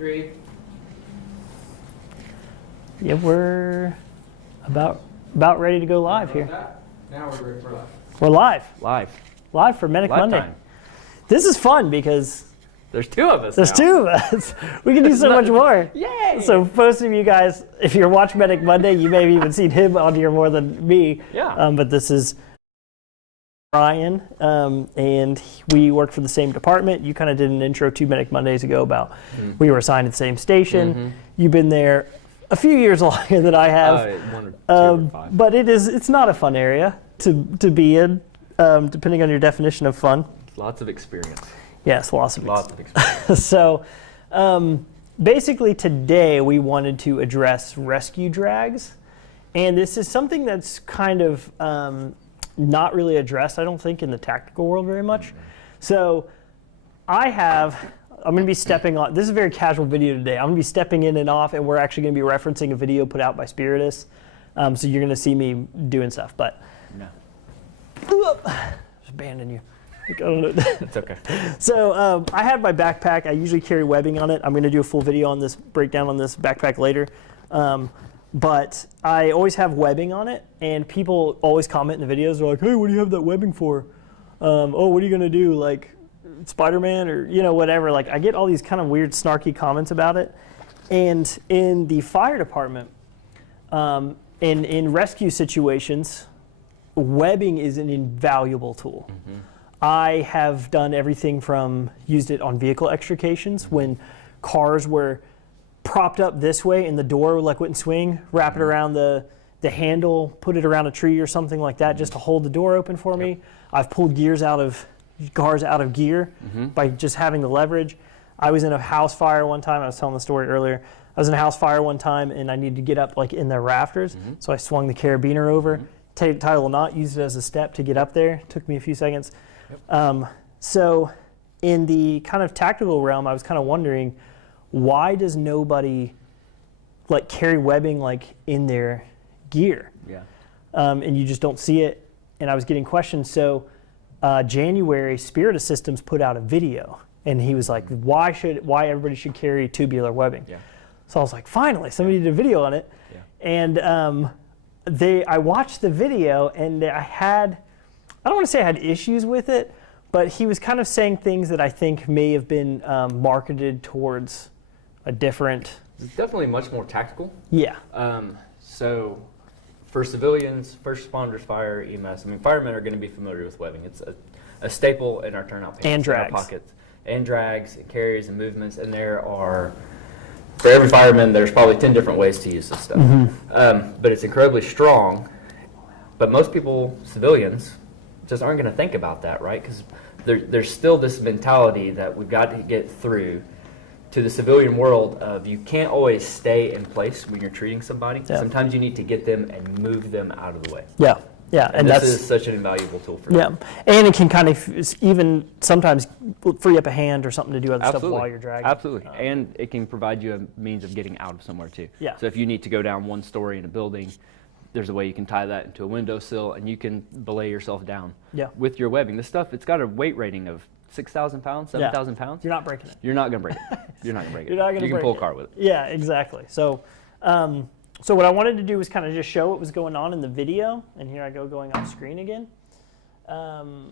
3. Yeah, we're about ready to go live here. Now we're live. We're live. Live For Medic Live Monday. time. This is fun because There's 2 of us there's now. 2 of us. We can do so much more. Yay! So most of you guys, if you're watching Medic Monday, you may have even seen him on here more than me. Yeah. But this is Brian, and we work for the same department. You kind of did an intro 2 Medic Mondays ago about we were assigned to the same station. You've been there a few years longer than I have. 1 or 2 or 5. But it's not a fun area to be in, depending on your definition of fun. Lots of experience. Yes, lots of experience. So basically today we wanted to address rescue drags. And this is something that's kind of not really addressed, I don't think, in the tactical world very much. So I'm going to be stepping on, this is a very casual video today. I'm going to be stepping in and off, and we're actually going to be referencing a video put out by Spiritus. So you're going to see me doing stuff, but No. just abandon you. I don't know. It's okay. So I have my backpack. I usually carry webbing on it. I'm going to do a full video on this, breakdown on this backpack later. But I always have webbing on it, and people always comment in the videos. They're like, hey, what do you have that webbing for? Oh, what are you going to do? Like Spider-Man or, whatever. Like I get all these kind of weird, snarky comments about it. And in the fire department, in rescue situations, webbing is an invaluable tool. I have done everything from used it on vehicle extrications when cars were propped up this way and the door wouldn't swing, wrap it around the handle, put it around a tree or something like that just to hold the door open for me. I've pulled cars out of gear by just having the leverage. I was in a house fire one time. I was telling the story earlier. I was in a house fire one time and I needed to get up in the rafters. So I swung the carabiner over, tied a knot, used it as a step to get up there. Took me a few seconds. So in the kind of tactical realm, I was kind of wondering, why does nobody carry webbing in their gear? Yeah. And you just don't see it. And I was getting questions. So January, Spiritus Systems put out a video, and he was like, why everybody should carry tubular webbing? Yeah. So I was like, finally, somebody did a video on it. Yeah. And I watched the video, and I don't want to say I had issues with it, but he was kind of saying things that I think may have been marketed towards a different... It's definitely much more tactical. Yeah. So for civilians, first responders, fire, EMS, firemen are going to be familiar with webbing. It's a staple in our turnout pants. And drags. In our pockets. And drags, and carries, and movements. And for every fireman, there's probably 10 different ways to use this stuff. But it's incredibly strong. But most people, civilians, just aren't going to think about that, right? Because there's still this mentality that we've got to get through to the civilian world of you can't always stay in place when you're treating somebody. Yeah. Sometimes you need to get them and move them out of the way. Yeah, yeah. And this is such an invaluable tool for them. Yeah, and it can kind of even sometimes free up a hand or something to do other stuff while you're dragging. Absolutely, and it can provide you a means of getting out of somewhere too. Yeah. So if you need to go down one story in a building, there's a way you can tie that into a windowsill and you can belay yourself down with your webbing. This stuff, it's got a weight rating of 6,000 pounds, 7,000 pounds. You're not breaking it. You're not going to break it. You're not going to break it. You're not going to break it. You can pull a car with it. Yeah, exactly. So so what I wanted to do was kind of just show what was going on in the video. And here I go going off screen again. All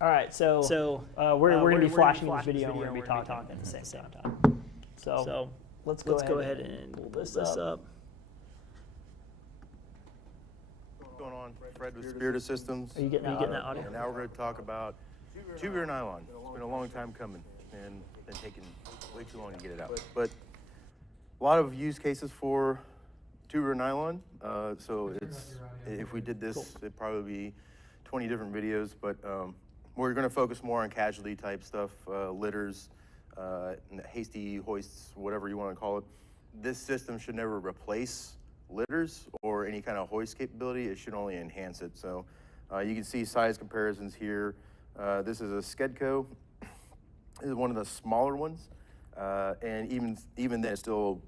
right, so we're going to be flashing this video and we're going to be talking at the same time. So let's go ahead and pull this up. What's going on? Fred with Spiritus Systems. Are you getting that audio? And now we're going to talk about tubular nylon. It's been a long time coming and been taking way too long to get it out. But a lot of use cases for tubular nylon. So if we did this, it'd probably be 20 different videos. But we're going to focus more on casualty type stuff, litters, hasty hoists, whatever you want to call it. This system should never replace litters or any kind of hoist capability. It should only enhance it. So you can see size comparisons here. This is a Skedco. This is one of the smaller ones, and even then, it's still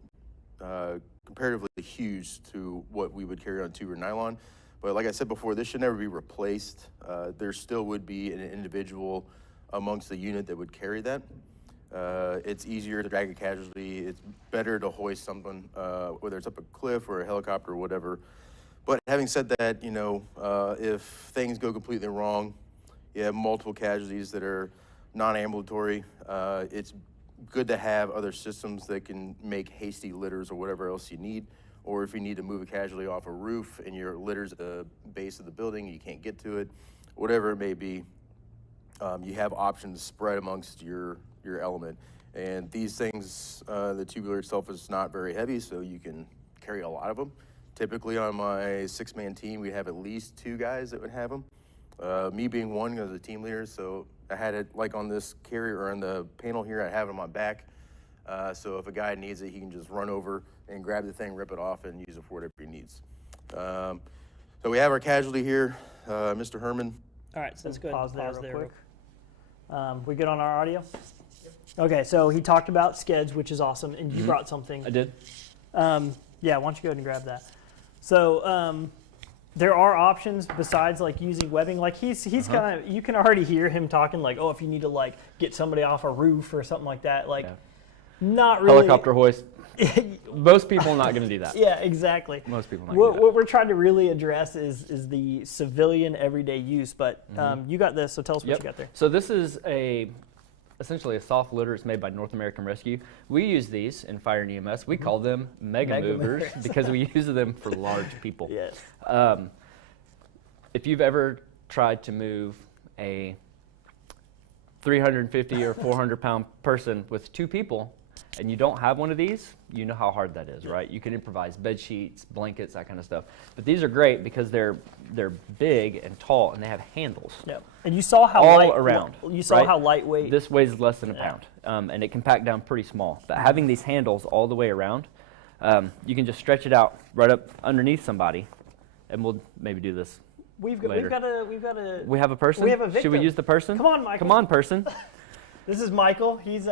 comparatively huge to what we would carry on tubular nylon. But like I said before, this should never be replaced. There still would be an individual amongst the unit that would carry that. It's easier to drag a casualty. It's better to hoist something, whether it's up a cliff or a helicopter or whatever. But having said that, you know, if things go completely wrong, you have multiple casualties that are non-ambulatory, it's good to have other systems that can make hasty litters or whatever else you need. Or if you need to move a casualty off a roof and your litter's at the base of the building, you can't get to it, whatever it may be, you have options spread amongst your element. And these things, the tubular itself is not very heavy, so you can carry a lot of them. Typically on my 6-man team, we have at least 2 guys that would have them. Me being one as a team leader, so I had it like on this carrier or on the panel here, I have it on my back. So if a guy needs it, he can just run over and grab the thing, rip it off, and use it for whatever he needs. So we have our casualty here, Mr. Herman. All right, so let's go ahead and pause there real quick. We good on our audio? Okay, so he talked about skeds, which is awesome, and you brought something. I did. Yeah, why don't you go ahead and grab that? So there are options besides like using webbing. Like he's kind of, you can already hear him talking like, oh, if you need to like get somebody off a roof or something like that, like not really. Helicopter hoist. Most people are not going to do that. Yeah, exactly. Most people are not going to do that. What we're trying to really address is the civilian everyday use. But you got this, so tell us what you got there. So this is essentially a soft litter. It's made by North American Rescue. We use these in fire and EMS. We call them mega movers because we use them for large people. Yes. If you've ever tried to move a 350 or 400 pound person with 2 people and you don't have one of these, you know how hard that is, right? You can improvise bed sheets, blankets, that kind of stuff. But these are great because they're big and tall and they have handles. Yep. And you saw how how lightweight. This weighs less than a pound, and it can pack down pretty small. But having these handles all the way around, you can just stretch it out right up underneath somebody, and we'll maybe do this. We have a person. We have a victim. Should we use the person? Come on, Michael. Come on, person. This is Michael. He's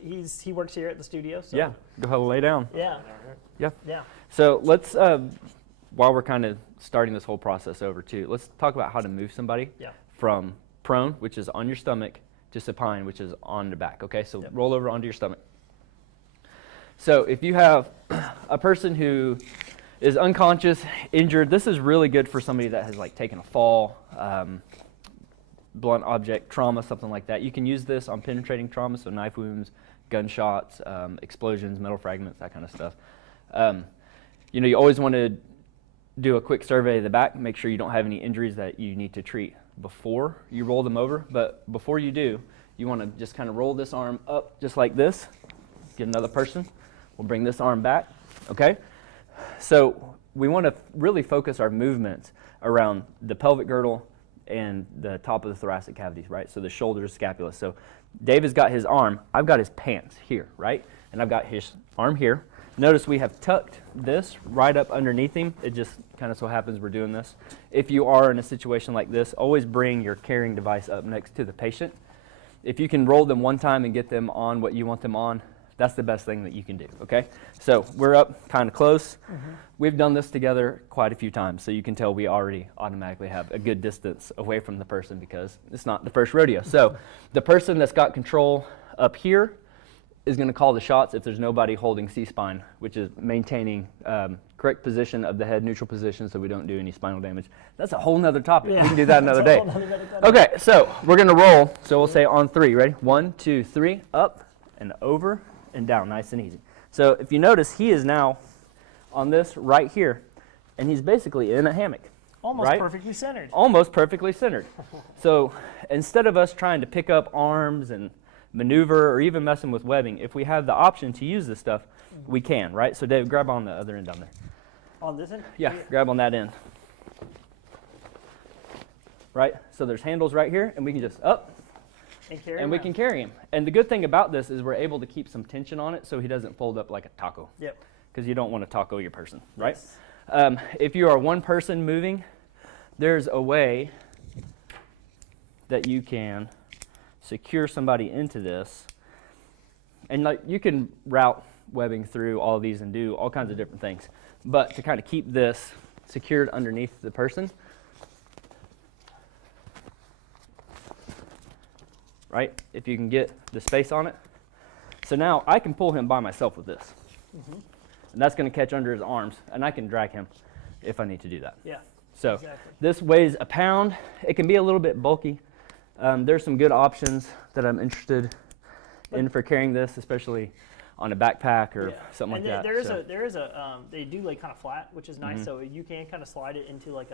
he works here at the studio. So. Yeah. Go ahead and lay down. Yeah. Yeah. Yeah. So let's, while we're kind of starting this whole process over too, let's talk about how to move somebody from prone, which is on your stomach, to supine, which is on the back. Okay, so roll over onto your stomach. So if you have a person who is unconscious, injured, this is really good for somebody that has like taken a fall, blunt object trauma, something like that. You can use this on penetrating trauma, so knife wounds, gunshots, explosions, metal fragments, that kind of stuff. You know, you always want to do a quick survey of the back, make sure you don't have any injuries that you need to treat before you roll them over. But before you do, you want to just kind of roll this arm up just like this. Get another person. We'll bring this arm back, okay? So we want to really focus our movements around the pelvic girdle and the top of the thoracic cavities, right? So the shoulders, scapula. So David's got his arm, I've got his pants here, right? And I've got his arm here. Notice we have tucked this right up underneath him. It just kind of so happens we're doing this. If you are in a situation like this, always bring your carrying device up next to the patient. If you can roll them one time and get them on what you want them on, that's the best thing that you can do, okay? So we're up kind of close. We've done this together quite a few times, so you can tell we already automatically have a good distance away from the person because it's not the first rodeo. So the person that's got control up here is going to call the shots if there's nobody holding C-spine, which is maintaining correct position of the head, neutral position, so we don't do any spinal damage. That's a whole nother topic. We can do that another day. Okay, so we're going to roll. So we'll say on 3. Ready? 1, 2, 3. Up and over and down, nice and easy. So if you notice, he is now on this right here, and he's basically in a hammock. Almost perfectly centered. Almost perfectly centered. So instead of us trying to pick up arms and maneuver or even messing with webbing, if we have the option to use this stuff, we can, right? So Dave, grab on the other end down there. On this end? Yeah, grab on that end. Right? So there's handles right here, and we can just up, and we can carry him. And the good thing about this is we're able to keep some tension on it so he doesn't fold up like a taco. Yep. Because you don't want to taco your person, right? Yes. If you are one person moving, there's a way that you can secure somebody into this. And like you can route webbing through all of these and do all kinds of different things. But to kind of keep this secured underneath the person, right? If you can get the space on it. So now I can pull him by myself with this. And that's going to catch under his arms, and I can drag him if I need to do that. Yeah. So Exactly. this weighs a pound. It can be a little bit bulky. There's some good options that I'm interested in for carrying this, especially on a backpack or something like that. There is a they do like kind of flat, which is nice. So you can kind of slide it into like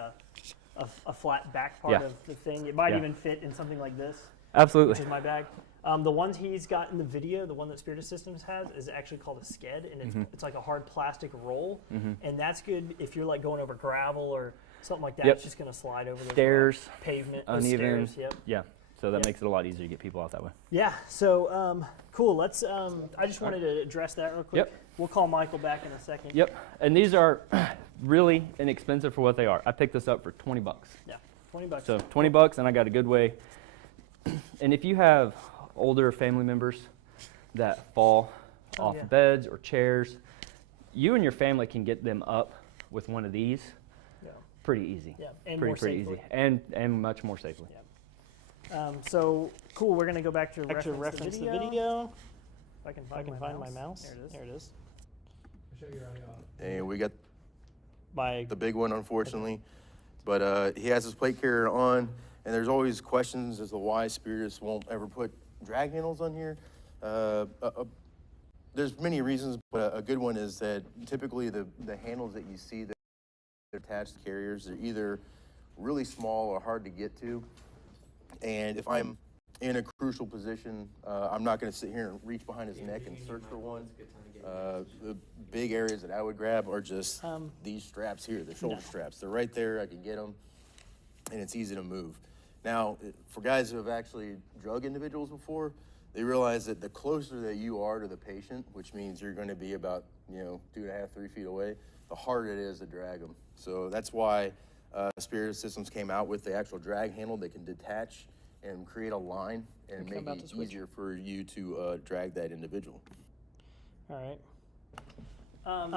a flat back part of the thing. It might even fit in something like this. Absolutely. Which is my bag. The ones he's got in the video, the one that Spirit Systems has, is actually called a sked, and it's like a hard plastic roll, and that's good if you're like going over gravel or something like that. It's just going to slide over the stairs, pavement, uneven. stairs. Yeah. So that makes it a lot easier to get people out that way. Yeah. So cool. Let's. I just wanted to address that real quick. We'll call Michael back in a second. And these are really inexpensive for what they are. I picked this up for $20. Yeah. $20. So $20, and I got a good way. And if you have older family members that fall off beds or chairs, you and your family can get them up with one of these pretty easy. Yeah, and pretty easy, and much more safely. So cool. We're gonna go back to reference the video. If I can find my mouse. There it is. And we got My the big one, unfortunately. But he has his plate carrier on, and there's always questions as to why Spiritus won't ever put drag handles on here. There's many reasons, but a good one is that typically the handles that you see that are attached to carriers, they're either really small or hard to get to. And if I'm in a crucial position, I'm not going to sit here and reach behind his neck and search for one. The big areas that I would grab are just these straps here, the shoulder straps. They're right there. I can get them, and it's easy to move. Now, for guys who have actually drug individuals before, they realize that the closer that you are to the patient, which means you're going to be about 2.5, 3 feet away, the harder it is to drag them. So that's why Spirit Systems came out with the actual drag handle that can detach and create a line and make it easier for you to drag that individual. All right.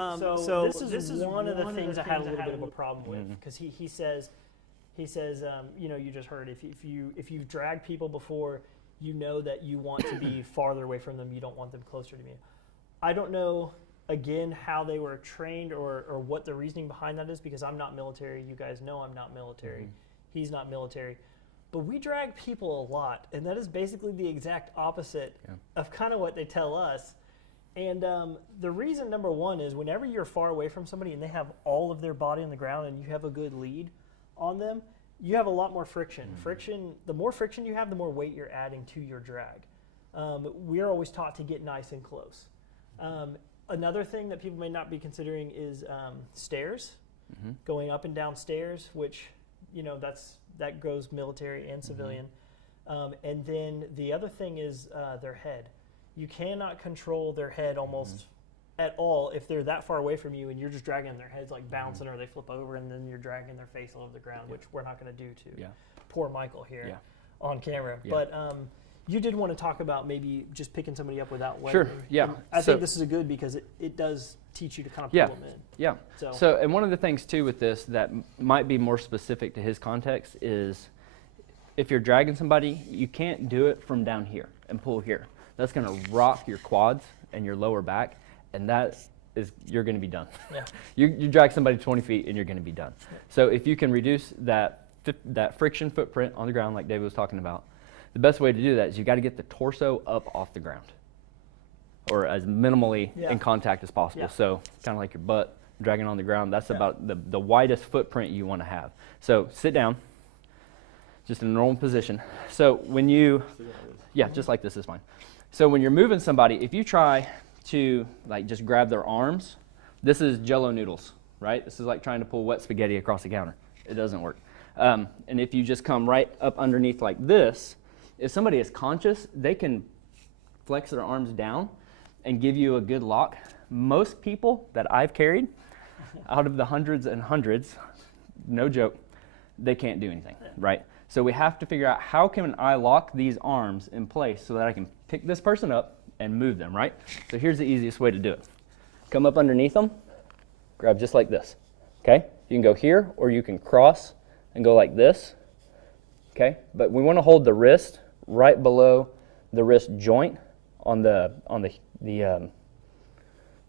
So this is one of the things I had a little bit of a problem with, because he says, you just heard, if you've dragged people before, you know that you want to be farther away from them. You don't want them closer to me. I don't know, again, how they were trained or what the reasoning behind that is, because I'm not military. You guys know I'm not military. He's not military. But we drag people a lot, and that is basically the exact opposite of kind of what they tell us. And the reason, number one, is whenever you're far away from somebody and they have all of their body on the ground and you have a good lead on them, you have a lot more friction. The more friction you have, the more weight you're adding to your drag. We're always taught to get nice and close. Another thing that people may not be considering is stairs, going up and down stairs, which, that goes military and civilian. And then the other thing is their head. You cannot control their head almost at all if they're that far away from you and you're just dragging their heads like bouncing, or they flip over and then you're dragging their face all over the ground, which we're not going to do to poor Michael here on camera. But you did want to talk about maybe just picking somebody up without webbing. Sure, yeah. And I think this is a good, because it does teach you to kind of pull them in. Yeah. So, and one of the things too with this that might be more specific to his context is if you're dragging somebody, you can't do it from down here and pull here. That's going to rock your quads and your lower back, and you're going to be done. Yeah. you drag somebody 20 feet and you're going to be done. So if you can reduce that friction footprint on the ground, like David was talking about, the best way to do that is you've got to get the torso up off the ground, or as minimally in contact as possible. Yeah. So kind of like your butt dragging on the ground. That's about the widest footprint you want to have. So sit down, just in a normal position. So when you, just like this is fine. So when you're moving somebody, if you try to just grab their arms, this is Jell-O noodles, right? This is like trying to pull wet spaghetti across the counter. It doesn't work. And if you just come right up underneath like this, if somebody is conscious, they can flex their arms down and give you a good lock. Most people that I've carried, out of the hundreds and hundreds, no joke, they can't do anything, right? So we have to figure out, how can I lock these arms in place so that I can pick this person up and move them, right? So here's the easiest way to do it. Come up underneath them, grab just like this, okay? You can go here, or you can cross and go like this, okay? But we want to hold the wrist right below the wrist joint on the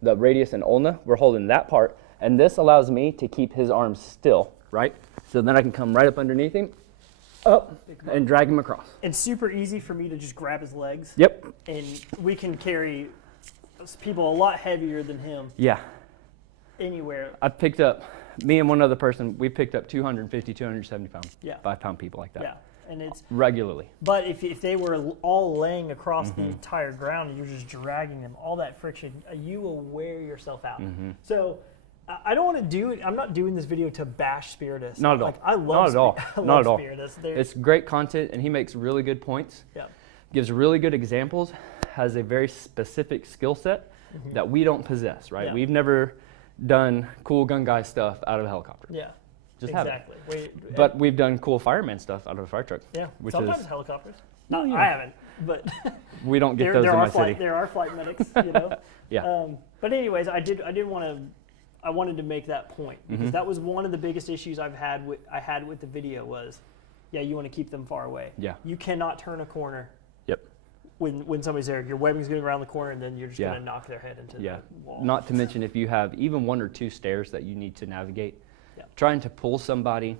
radius and ulna. We're holding that part, and this allows me to keep his arms still, right? So then I can come right up underneath him, up, and drag him across. It's super easy for me to just grab his legs. Yep. And we can carry people a lot heavier than him. Yeah. Anywhere. I picked up, me and one other person, we picked up 250, 270 pounds. Yeah. 5-pound people like that. Yeah. And it's regularly. But if they were all laying across the entire ground and you're just dragging them, all that friction, you will wear yourself out. So I don't want to do it. I'm not doing this video to bash Spiritus. Not at all. Like, I love Not at all. I Not love at all. Spiritus. It's great content, and he makes really good points. Yeah. Gives really good examples. Has a very specific skill set that we don't possess. Right. Yeah. We've never done cool gun guy stuff out of a helicopter. Yeah. Just exactly. haven't. But we've done cool fireman stuff out of a fire truck. Yeah. Which Sometimes is, helicopters. No, I haven't, but we don't get those in my city. There are flight medics, you know. Yeah. But anyways, I wanted to make that point because that was one of the biggest issues I had with the video was, yeah, you want to keep them far away. Yeah. You cannot turn a corner. Yep. When somebody's there, your webbing's going around the corner, and then you're just going to knock their head into the wall. Not to mention if you have even 1 or 2 stairs that you need to navigate, trying to pull somebody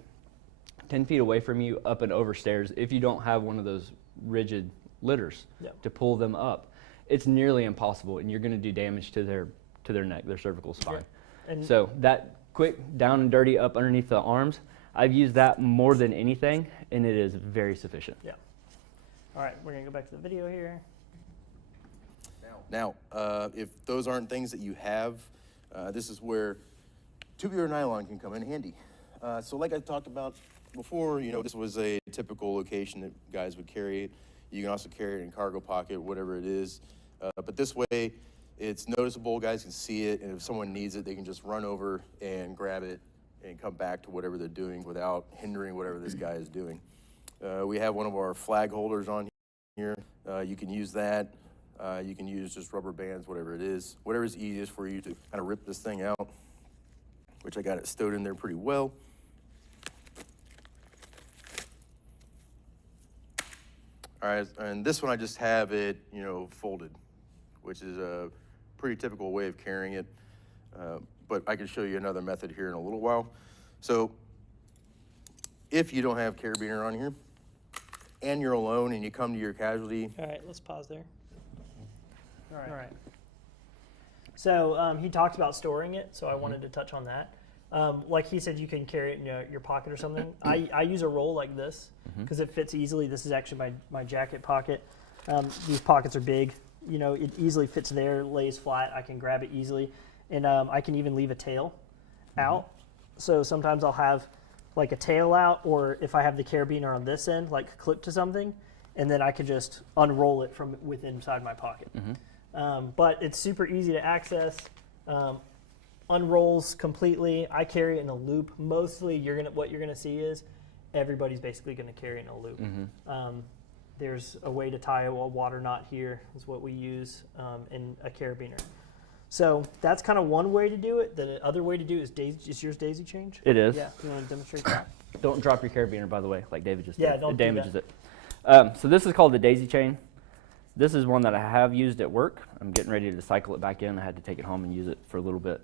10 feet away from you up and over stairs, if you don't have one of those rigid litters to pull them up, it's nearly impossible, and you're going to do damage to their neck, their cervical spine. And so that quick down and dirty up underneath the arms, I've used that more than anything, and it is very sufficient. Yeah. All right, we're going to go back to the video here. Now, if those aren't things that you have, this is where tubular nylon can come in handy. So like I talked about before, you know, this was a typical location that guys would carry it. You can also carry it in cargo pocket, whatever it is. But this way, it's noticeable, guys can see it, and if someone needs it, they can just run over and grab it and come back to whatever they're doing without hindering whatever this guy is doing. We have one of our flag holders on here. You can use that. You can use just rubber bands, whatever it is. Whatever is easiest for you to kind of rip this thing out, which I got it stowed in there pretty well. All right, and this one I just have it, you know, folded, which is a pretty typical way of carrying it. But I can show you another method here in a little while. So if you don't have carabiner on here and you're alone and you come to your casualty. All right, let's pause there. All right. So he talked about storing it, so I wanted to touch on that. Like he said, you can carry it in your pocket or something. I use a roll like this because it fits easily. This is actually my jacket pocket. These pockets are big. You know, it easily fits there, lays flat. I can grab it easily. And I can even leave a tail out. So sometimes I'll have like a tail out, or if I have the carabiner on this end, like clipped to something, and then I could just unroll it from within inside my pocket. But it's super easy to access. Unrolls completely. I carry it in a loop. Mostly, what you're gonna see is everybody's basically gonna carry it in a loop. There's a way to tie a water knot here. Is what we use in a carabiner. So that's kind of one way to do it. The other way to do it is yours daisy change? It is. Yeah. You want to demonstrate that? Don't drop your carabiner, by the way, like David just did. Yeah, don't it do damages that. it. So this is called the daisy chain. This is one that I have used at work. I'm getting ready to cycle it back in. I had to take it home and use it for a little bit.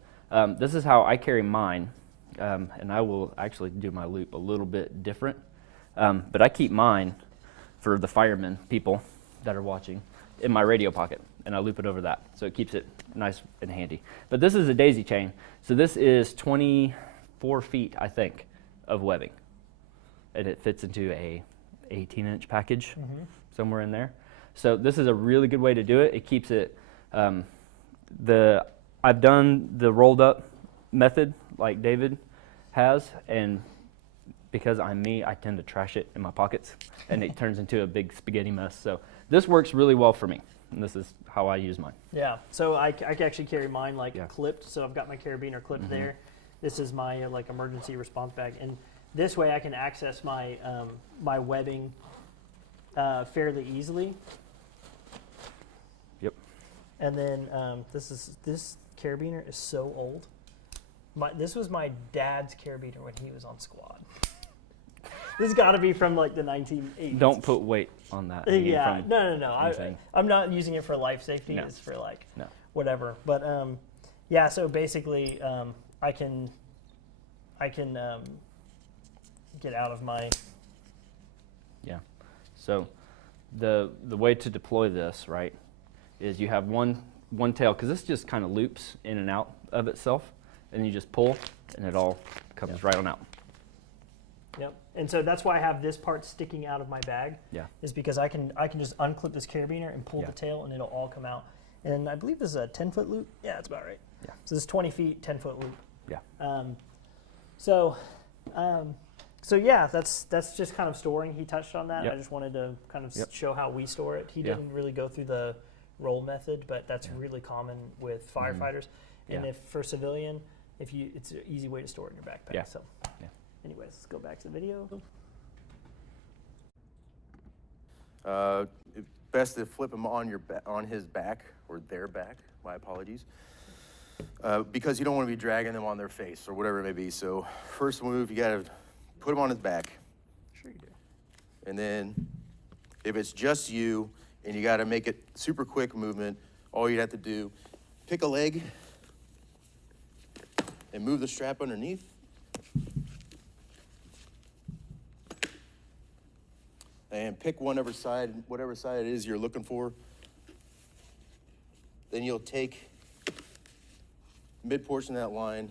This is how I carry mine, and I will actually do my loop a little bit different. But I keep mine for the firemen, people that are watching, in my radio pocket, and I loop it over that, so it keeps it nice and handy. But this is a daisy chain, so this is 24 feet, I think, of webbing, and it fits into a 18-inch package somewhere in there. So this is a really good way to do it. It keeps it. I've done the rolled up method like David has, and because I'm me, I tend to trash it in my pockets, and it turns into a big spaghetti mess. So this works really well for me, and this is how I use mine. Yeah, so I can actually carry mine clipped, so I've got my carabiner clipped there. This is my like emergency response bag, and this way I can access my my webbing fairly easily. Yep. And then this carabiner is so old. This was my dad's carabiner when he was on squad. This has got to be from like the 1980s. Don't put weight on that. Yeah, no. I'm not using it for life safety. No. It's for like No. whatever. But yeah. So basically, I can get out of my. Yeah. So the way to deploy this, right, is you have one tail, because this just kind of loops in and out of itself, and you just pull, and it all comes right on out. Yep. And so that's why I have this part sticking out of my bag. Yeah. Is because I can just unclip this carabiner and pull the tail, and it'll all come out. And I believe this is a 10-foot loop. Yeah, that's about right. Yeah. So this is 20 feet, 10-foot loop. Yeah. So yeah, that's just kind of storing. He touched on that. Yep. I just wanted to kind of Yep. show how we store it. He didn't really go through the roll method, but that's really common with firefighters. And Yeah. if for civilian, it's an easy way to store it in your backpack. Yeah. So, Yeah. anyways, let's go back to the video. Best to flip him on on his back, or their back. My apologies. Because you don't want to be dragging them on their face or whatever it may be. So first move, you got to put him on his back. Sure you do. And then if it's just you and you got to make it super quick movement, all you have to do, pick a leg and move the strap underneath. And pick whatever side it is you're looking for. Then you'll take mid portion of that line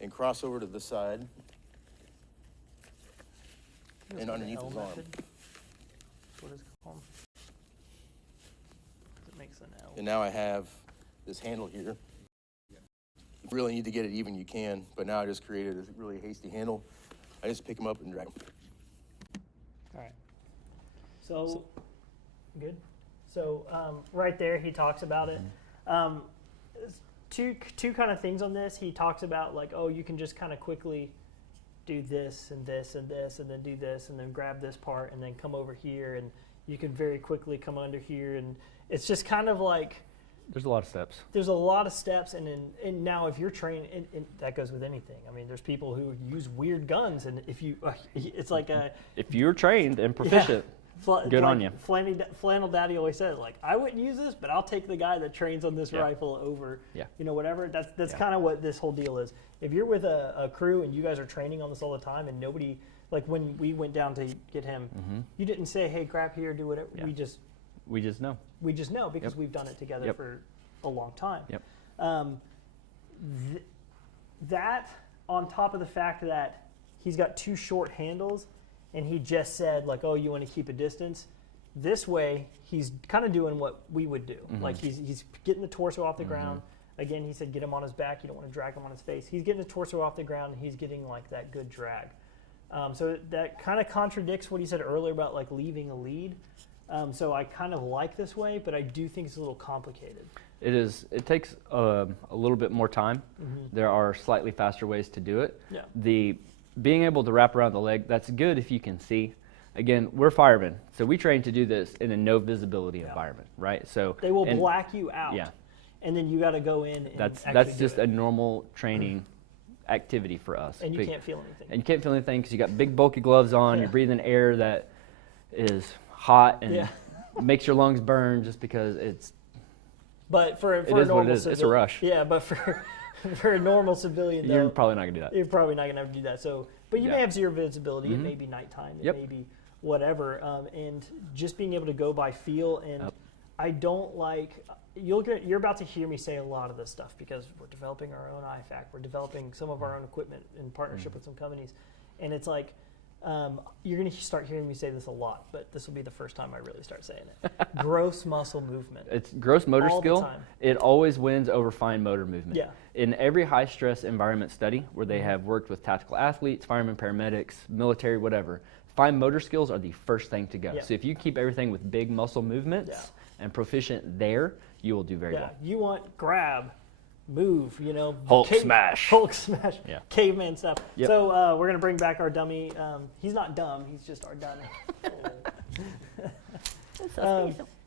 and cross over to the side and underneath his arm. What is it called? It makes an L. And now I have this handle here. If you really need to get it even, you can, but now I just created a really hasty handle. I just pick them up and drag them. All right. So good. So right there, he talks about it. Two kind of things on this. He talks about like, oh, you can just kind of quickly do this and this and this, and then do this, and then grab this part, and then come over here, and you can very quickly come under here, and it's just kind of like. There's a lot of steps. There's a lot of steps, and now if you're trained, and that goes with anything. I mean, there's people who use weird guns, and if you, it's like a. If you're trained and proficient, good on you. Flannel Daddy always said, like, I wouldn't use this, but I'll take the guy that trains on this rifle over, whatever. That's kind of what this whole deal is. If you're with a crew and you guys are training on this all the time, and nobody, like when we went down to get him, you didn't say, hey, grab here, do whatever. Yeah. We just know. We just know because we've done it together for a long time. That on top of the fact that he's got two short handles, and he just said like, oh, you want to keep a distance. This way, he's kind of doing what we would do. Like he's getting the torso off the ground. Again, he said get him on his back. You don't want to drag him on his face. He's getting the torso off the ground, and he's getting like that good drag. So that kind of contradicts what he said earlier about like leaving a lead. So I kind of like this way, but I do think it's a little complicated. It is. It takes a little bit more time. There are slightly faster ways to do it. Yeah. The being able to wrap around the leg, that's good if you can see. Again, we're firemen, so we train to do this in a no visibility environment, right? So they will black you out. Yeah. And then you got to go in and that's just a normal training activity for us. And you can't feel anything. And you can't feel anything because you got big bulky gloves on. You're breathing air that is hot and makes your lungs burn just because it's. But for a normal civilian, it's a rush. Yeah, but for a normal civilian, you're probably not gonna do that. You're probably not gonna have to do that. So, but you may have zero visibility. It may be nighttime. It may be whatever. And just being able to go by feel, and I don't like. You're about to hear me say a lot of this stuff because we're developing our own IFAC. We're developing some of our own equipment in partnership with some companies, and it's like. You're going to start hearing me say this a lot, but this will be the first time I really start saying it. Gross muscle movement. It's gross motor all skill. The time. It always wins over fine motor movement. Yeah. In every high-stress environment study where they have worked with tactical athletes, firemen, paramedics, military, whatever, fine motor skills are the first thing to go. Yeah. So if you keep everything with big muscle movements and proficient there, you will do very well. You want grab, move, Hulk smash, caveman stuff. Yep. So we're gonna bring back our dummy. He's not dumb. He's just our dummy.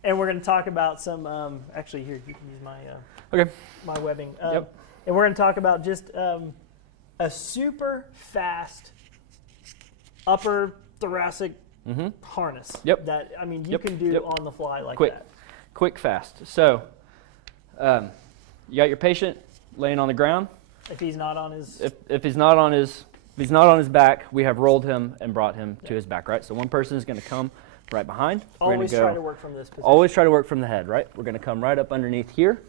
And we're gonna talk about some. Actually, here you can use my my webbing. And we're gonna talk about just a super fast upper thoracic harness. Yep. That, I mean, you Yep. can do Yep. on the fly like Quick. that. Quick, fast. So you got your patient laying on the ground. If he's not on his... If he's not on his back, we have rolled him and brought him to his back, right? So one person is going to come right behind. We're always gonna go, try to work from this position. Always try to work from the head, right? We're going to come right up underneath here.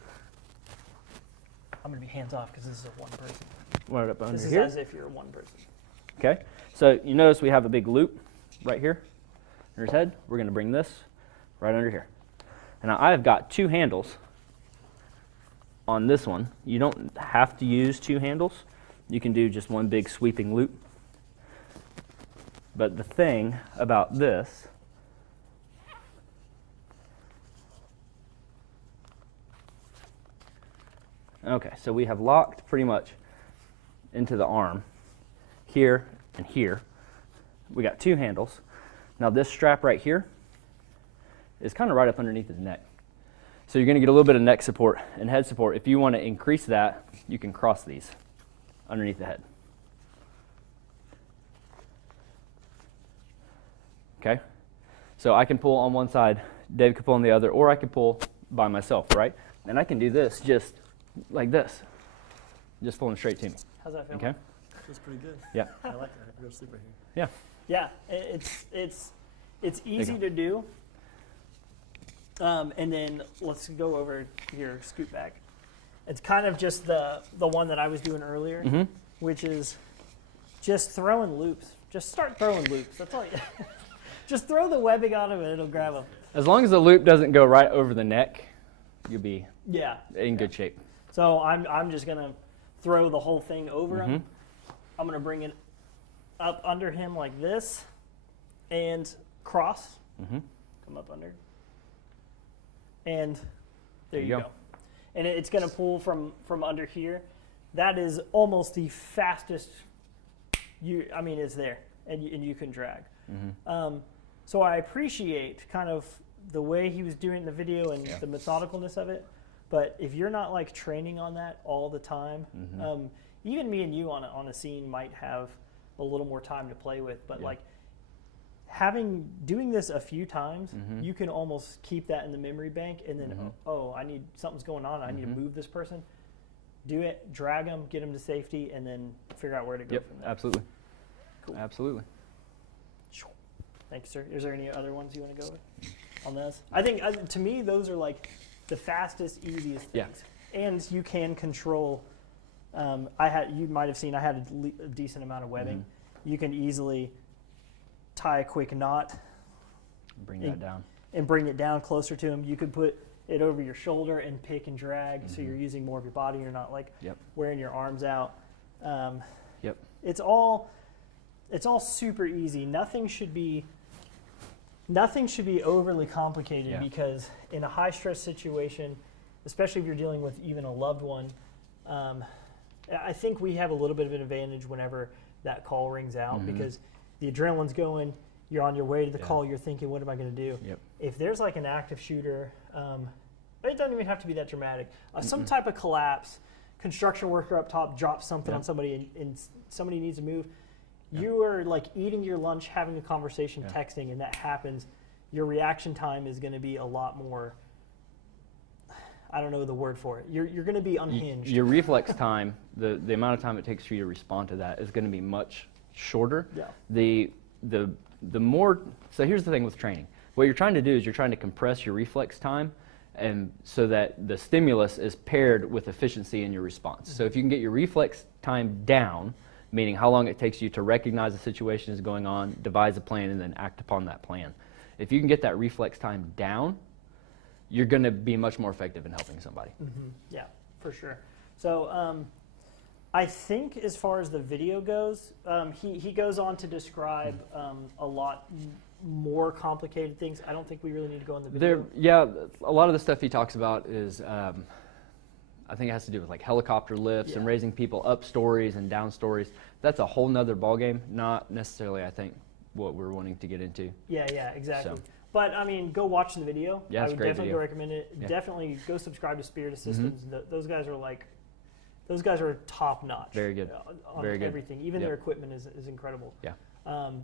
I'm going to be hands off because this is a one person. Right up under This is here. as if you're one person. Okay. So you notice we have a big loop right here under his head. We're going to bring this right under here. And now I have got 2 handles on this one. You don't have to use 2 handles. You can do just one big sweeping loop. But the thing about this okay, so we have locked pretty much into the arm here and here. We got 2 handles. Now this strap right here is kind of right up underneath his neck. So you're going to get a little bit of neck support and head support. If you want to increase that, you can cross these underneath the head. Okay? So I can pull on one side, Dave can pull on the other, or I can pull by myself, right? And I can do this just like this, just pulling straight to me. How's that feel? Okay? That's pretty good. Yeah. I like that. I can go to sleep right here. Yeah. Yeah, it's easy to do. And then let's go over here, scoot back. It's kind of just the one that I was doing earlier, which is just throwing loops. Just start throwing loops. That's all. Just throw the webbing on him and it'll grab him. As long as the loop doesn't go right over the neck, you'll be Yeah. in good shape. So I'm just gonna throw the whole thing over him. I'm gonna bring it up under him like this, and cross. Come up under. And there you go. And it's going to pull from under here. That is almost the fastest. I mean, it's there, and you can drag. So I appreciate kind of the way he was doing the video and the methodicalness of it. But if you're not like training on that all the time, even me and you on a scene might have a little more time to play with. But like doing this a few times, you can almost keep that in the memory bank, and then something's going on. I need to move this person. Do it, drag them, get them to safety, and then figure out where to go from there. Absolutely. Cool. Absolutely. Thank you, sir. Is there any other ones you want to go with on this? I think to me those are like the fastest, easiest things, and you can control. You might have seen I had a decent amount of webbing. You can easily tie a quick knot, Bring that down. and bring it down closer to him. You could put it over your shoulder and pick and drag, so you're using more of your body. You're not like wearing your arms out. It's all super easy. Nothing should be overly complicated because in a high stress situation, especially if you're dealing with even a loved one, I think we have a little bit of an advantage whenever that call rings out because the adrenaline's going, you're on your way to the call, you're thinking, what am I going to do? If there's like an active shooter, it doesn't even have to be that dramatic. Some type of collapse, construction worker up top drops something on somebody and somebody needs to move. You are like eating your lunch, having a conversation, texting, and that happens. Your reaction time is going to be a lot more, I don't know the word for it. You're going to be unhinged. Your reflex time, the amount of time it takes for you to respond to that is going to be much shorter. The more, so here's the thing with training. What you're trying to do is you're trying to compress your reflex time and so that the stimulus is paired with efficiency in your response. So if you can get your reflex time down, meaning how long it takes you to recognize the situation is going on, devise a plan, and then act upon that plan. If you can get that reflex time down, you're going to be much more effective in helping somebody. Yeah, for sure. So I think as far as the video goes, he goes on to describe a lot more complicated things. I don't think we really need to go in the video. A lot of the stuff he talks about is, I think it has to do with like helicopter lifts and raising people up stories and down stories. That's a whole nother ballgame, not necessarily, I think, what we're wanting to get into. Yeah, exactly. So. But I mean, go watch the video. Yeah, it's I would a great definitely video. recommend it. Definitely go subscribe to Spirited Systems. Those guys are top notch. Very good. On Very good. everything. Even their equipment is incredible. Yeah.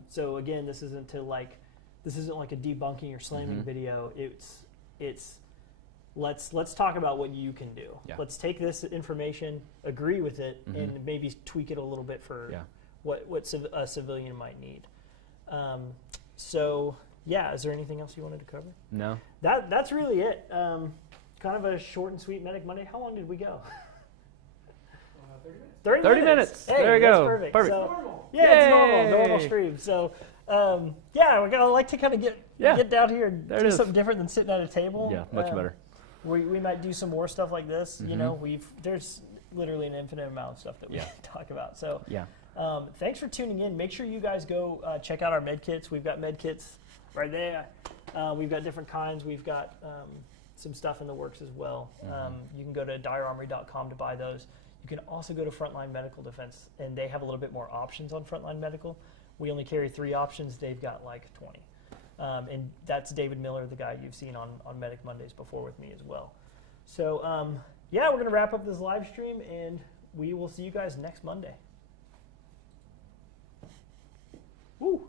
So again, this isn't like a debunking or slamming video. It's let's talk about what you can do. Yeah. Let's take this information, agree with it, and maybe tweak it a little bit for what a civilian might need. So yeah, is there anything else you wanted to cover? No. That's really it. Kind of a short and sweet Medic Monday. How long did we go? 30 minutes. Hey, there you that's go. Perfect. Perfect. So, Normal. yeah, it's Yay. normal stream. So yeah, we're gonna like to kind of get down here and There it do is. something different than sitting at a table. Yeah, much better. We might do some more stuff like this. You know, there's literally an infinite amount of stuff that we can talk about. So Yeah. thanks for tuning in. Make sure you guys go check out our Medkits. We've got Medkits right there. We've got different kinds. We've got some stuff in the works as well. You can go to direarmory.com to buy those. You can also go to Frontline Medical Defense, and they have a little bit more options on Frontline Medical. We only carry 3 options. They've got like 20. And that's David Miller, the guy you've seen on Medic Mondays before with me as well. So yeah, we're going to wrap up this live stream, and we will see you guys next Monday. Woo!